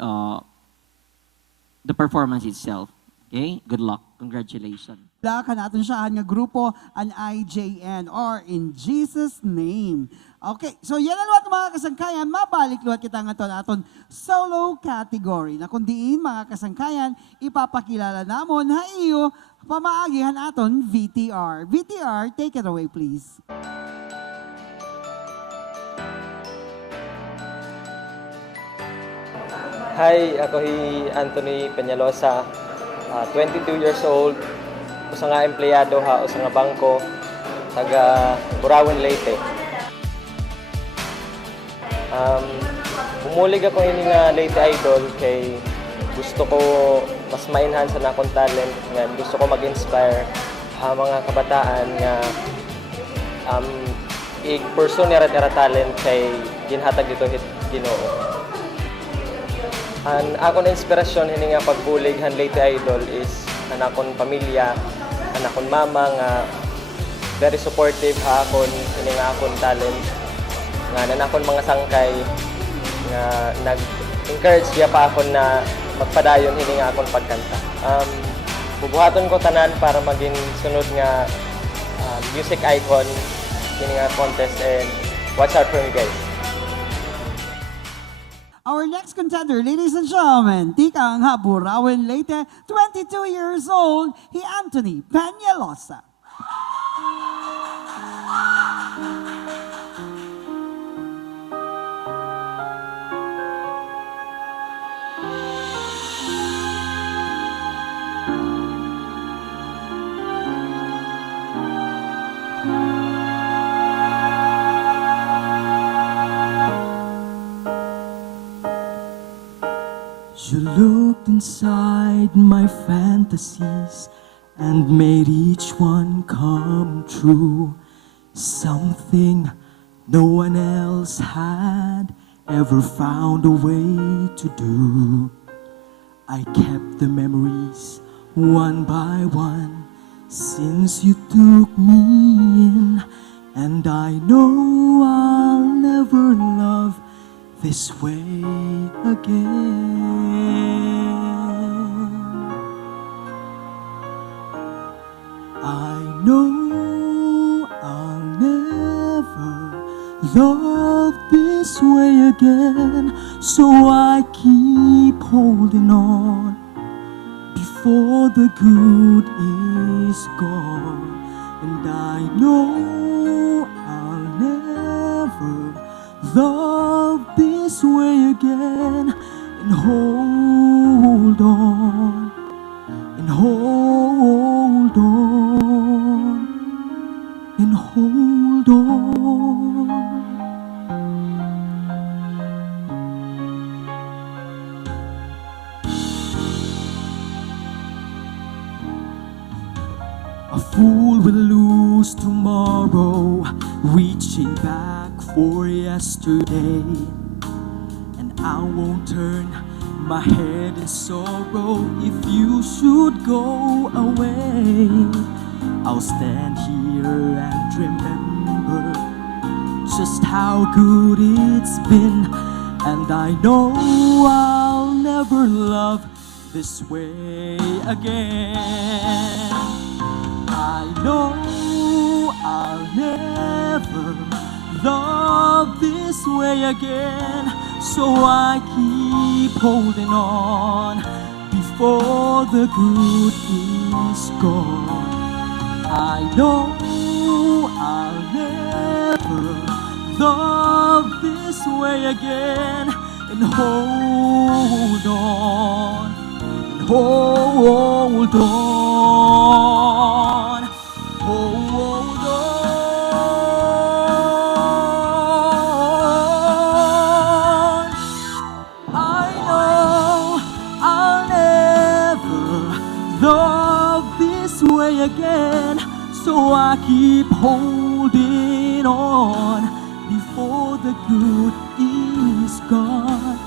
performance itself. Okay? Good luck. Congratulations. Ka natin siya nga grupo an IJN or In Jesus Name. Okay, so yan ang luwat mga kasangkayan, mabalik luwat kita nga aton solo category na kundiin mga kasangkayan, ipapakilala namon ha iyo pamaagihan aton VTR. VTR, take it away please. Hi, ako si Anthony Peñalosa, 22 years old, usa nga empleyado ha, usa nga bangko, taga Burawen, Leyte. Bumulig ako ini nga Leyte Idol kay gusto ko mas ma-enhance na akong talent, nga gusto ko mag-inspire mga kabataan nga i-pursue nila talent kay ginhatag dito hit Ginoo. Ang akong inspirasyon hini nga pagbulig han Leyte Idol is ang akong pamilya, ang akong mama nga very supportive ha akon hini nga akong talent nga nan akong mga sangkay nga nag-encourage siya pa akon na magpadayon hini nga akong pagkanta. Bubuhaton ko tanan para maging sunod nga music icon hini nga contest, and watch out for me guys. Our next contender, ladies and gentlemen, Tikang Burawen, Leyte, 22 years old, he Anthony Peñalosa. You looked inside my fantasies and made each one come true. Something no one else had ever found a way to do. I kept the memories one by one since you took me in, and I know I'll never love this way again. I know I'll never love this way again, so I keep holding on before the good is gone. And I know I'll never love this way again, and hold on, and hold on, and hold on. A fool will lose tomorrow, reaching back for yesterday, and I won't turn my head in sorrow if you should go away. I'll stand here and remember just how good it's been, and I know I'll never love this way again. I know I'll never love this way again, so I keep holding on before the good is gone. I know I'll never love this way again, and hold on, and hold on, hold on. I know I'll again. So I keep holding on before the good is gone.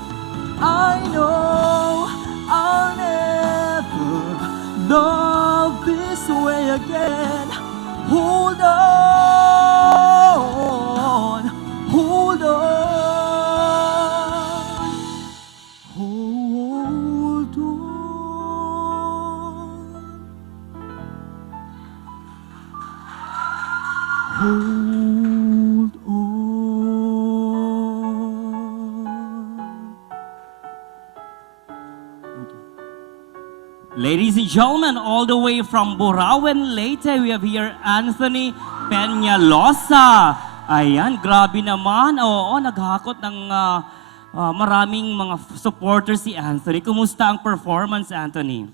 I know I'll never love this way again. Hold on, hold on, hold on, hold Ladies and gentlemen, all the way from Burauen, Leyte, we have here Anthony Peñalosa. Ayan, grabe naman. Oo, naghakot ng maraming mga supporters si Anthony. Kumusta ang performance, Anthony?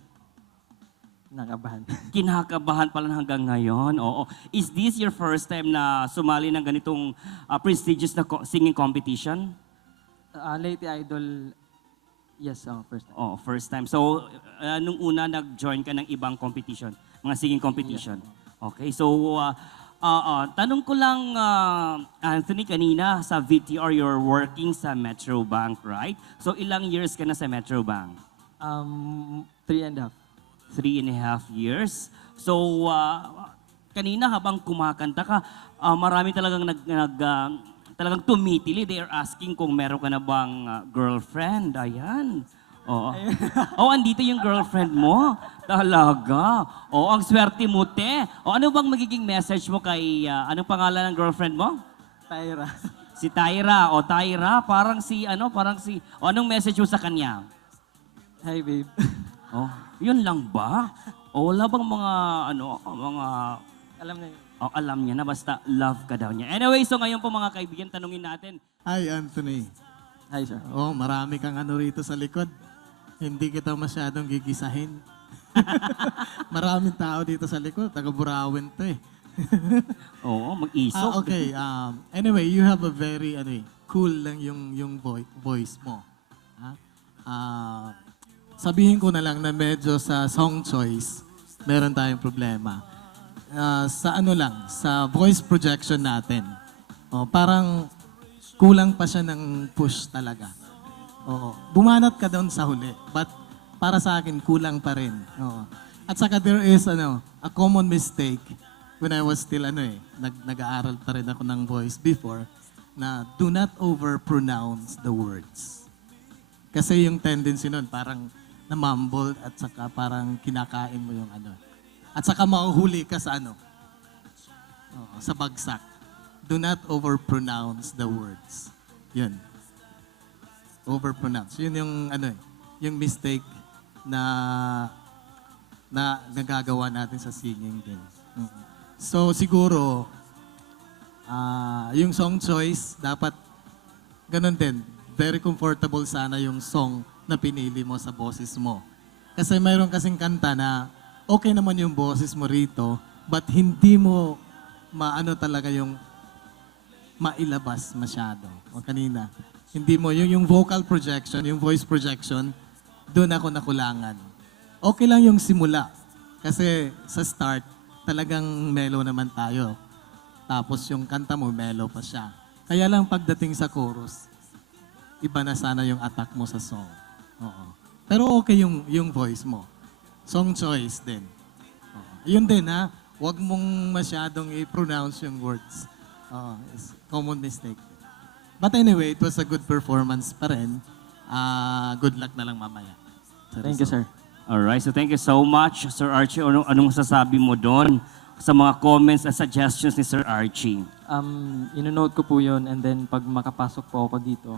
Nakabahan. Kinakabahan pala hanggang ngayon. Oo. Is this your first time na sumali ng ganitong prestigious na singing competition? Late Idol, yes, first time. Oh, first time. So, nung una nag-join ka ng ibang competition, mga singing competition. Okay, so tanong ko lang, Anthony, kanina sa VTR, you're working sa Metro Bank, right? So, ilang years ka na sa Metro Bank? 3.5. 3.5 years. So, kanina habang kumakanta ka, marami talagang talagang tumitili. They are asking kung meron ka na bang girlfriend. Ayan. Oo. Oh, andito yung girlfriend mo. Talaga. Oh, ang swerte mo, te. O, ano bang magiging message mo kay, anong pangalan ng girlfriend mo? Tyra. Si Tyra. O, Tyra, parang anong message mo sa kanya? Hi, babe. Oh, yun lang ba? O, wala bang mga, Alam na yun. oh, alam niya na, basta love ka daw niya. Anyway, so ngayon po mga kaibigan, tanungin natin. Hi, Anthony. Hi, sir. Oh, marami kang ano rito sa likod. Hindi kita masyadong gigisahin. Maraming tao dito sa likod. Taga Burauen to eh. Oo, mag-isok. Okay. Anyway, you have a very cool lang yung voice mo. Sabihin ko na lang na medyo sa song choice, meron tayong problema. Sa voice projection natin. Parang kulang pa siya ng push talaga. Oo. Bumanat ka doon sa huli. But para sa akin, kulang pa rin. Oo. At saka there is a common mistake when I was still nag-aaral pa rin ako ng voice before, na do not overpronounce the words. Kasi yung tendency nun, parang na-mumbled at saka parang kinakain mo yung At saka mahuhuli ka sa sa bagsak. Do not overpronounce the words. Yun. Overpronounce. Yun yung yung mistake na nagagawa natin sa singing din. So siguro yung song choice dapat ganun din. Very comfortable sana yung song na pinili mo sa boses mo. Kasi mayroon kasing kanta na okay naman yung boses mo rito, but hindi mo talaga yung mailabas masyado. O kanina, hindi mo, yung vocal projection, yung voice projection, doon ako nakulangan. Okay lang yung simula. Kasi sa start, talagang mellow naman tayo. Tapos yung kanta mo, mellow pa siya. Kaya lang pagdating sa chorus, iba na sana yung attack mo sa song. Oo. Pero okay yung voice mo. Song choice din. Yun din huwag mong masyadong i-pronounce yung words. It's common mistake. But anyway, it was a good performance pa rin. Good luck na lang mamaya. Thank you, sir. Alright, so thank you so much, Sir Archie. Anong sasabi mo doon sa mga comments at suggestions ni Sir Archie? Ino-note ko po yun, and then pag makapasok po ako dito,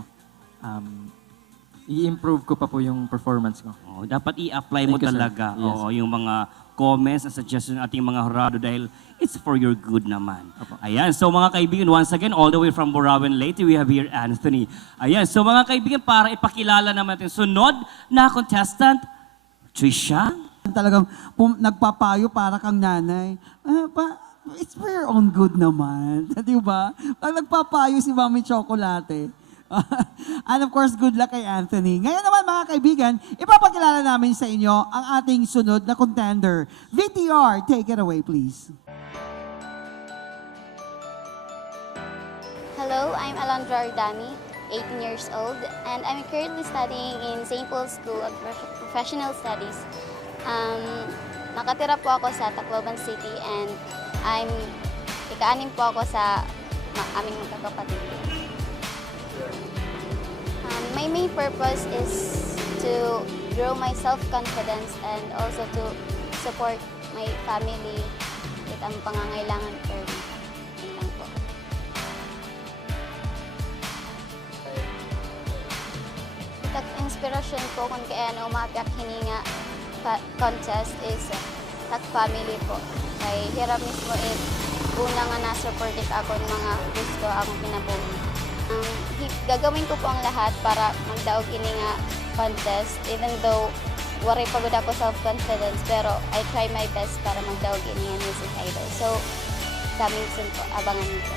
i-improve ko pa po yung performance ko. Oh, dapat i-apply mo Thank you, sir. talaga Yes. yung mga comments at suggestions ng ating mga hurado dahil it's for your good naman. Ayan, so mga kaibigan, once again, all the way from Burauen, Leyte, we have here Anthony. Ayan, so mga kaibigan, para ipakilala naman natin sunod na contestant, Trisha. Talagang nagpapayo para kang nanay. It's for your own good naman. Di ba? Pag nagpapayo si Mami Chocolate, And of course, good luck kay Anthony. Ngayon naman mga kaibigan, ipapakilala namin sa inyo ang ating sunod na contender. VTR, take it away please. Hello, I'm Alondra Ardami, 18 years old, and I'm currently studying in St. Paul's School of Professional Studies. Nakatira po ako sa Tacloban City and ika-anim po ako sa aming magkakapatid. My main purpose is to grow my self-confidence and also to support my family with ang pangangailangan ko. Yun lang po. Itag inspirasyon po kung kaya na umapiak hininga contest is tag family po. Kay hirap mismo una nga na-supported ako ng mga gusto akong kinabuhi. Gagawin ko po ang lahat para magdaog ini nga contest even though worry pagod ako self-confidence pero I try my best para magdaog ini nga music idol. So, coming soon po, abangan niyo po.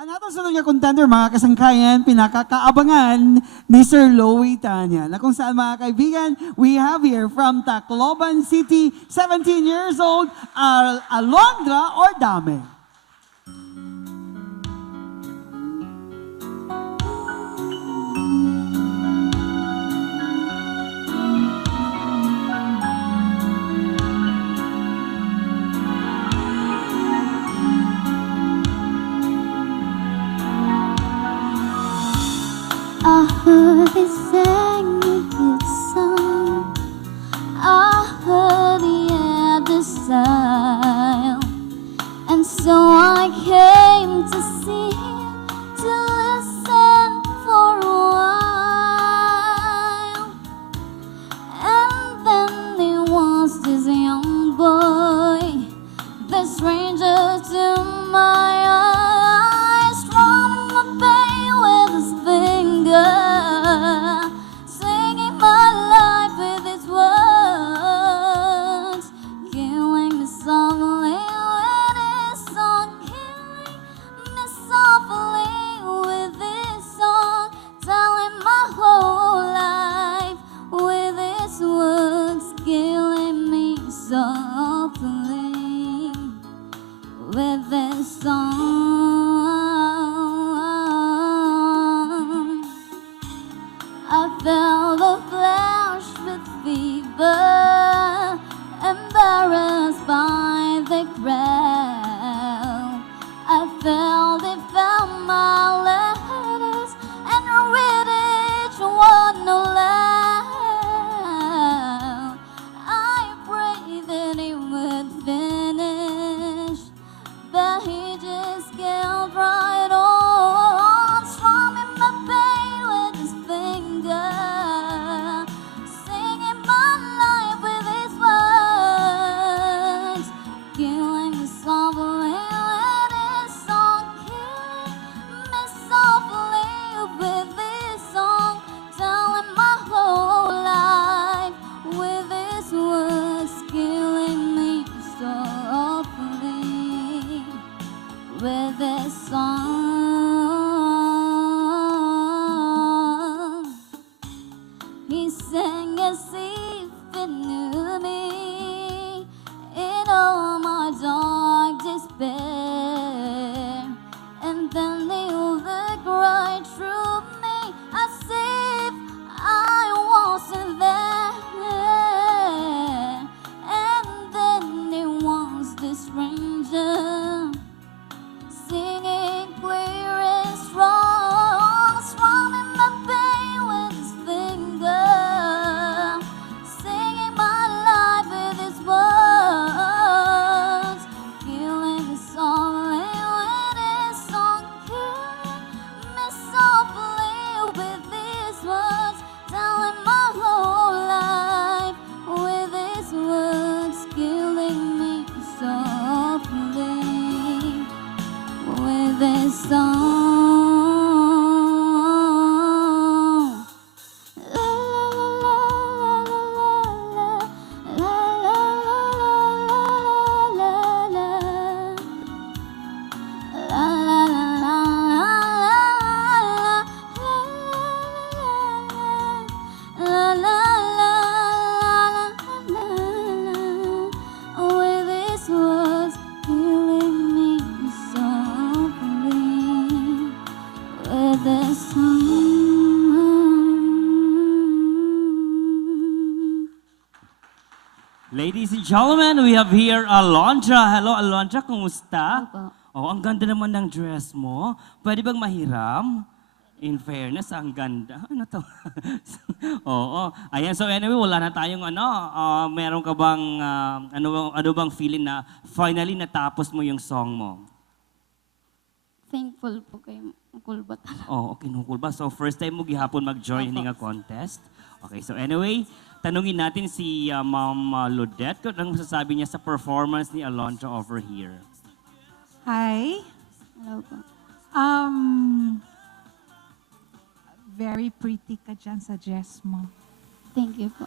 Ang atong sunod nga contender, mga kasangkayan, pinakakaabangan ni Sir Louie Tanya, na kung saan mga kaibigan, we have here from Tacloban City, 17 years old, Alondra Ardami. I heard they sang a hit song. I heard he had the style, and so I came to see him to listen for a while. And then there was this young boy, the stranger to my eyes, strumming my pain with his finger, singing my life with his words, killing me softly with his song, killing me softly with his song, telling my whole life with his words, killing me softly with this song. I felt a flash with fever, embarrassed by the crowd. I felt it found my letters and read each one aloud. I prayed that it would finish, but he just kept right on, strumming my pain with his finger, singing my life with his words, killing me Ladies and gentlemen, we have here Alondra. Hello, Alondra. Kumusta? Oh, ang ganda naman ng dress mo. Pwede bang mahiram? In fairness, ang ganda. Ano to? Oo. Ayan, so anyway, wala na tayong meron ka bang, ano bang feeling na finally natapos mo yung song mo? Thankful po kay Kulbat. Oh, okay, nukul ba? So first time mo gihapon mag-join nga contest? Okay, so anyway, tanungin natin si Ma'am Ludette kung anong masasabi niya sa performance ni Alondra over here. Hi. Hello po. Very pretty ka dyan sa dress mo. Thank you po.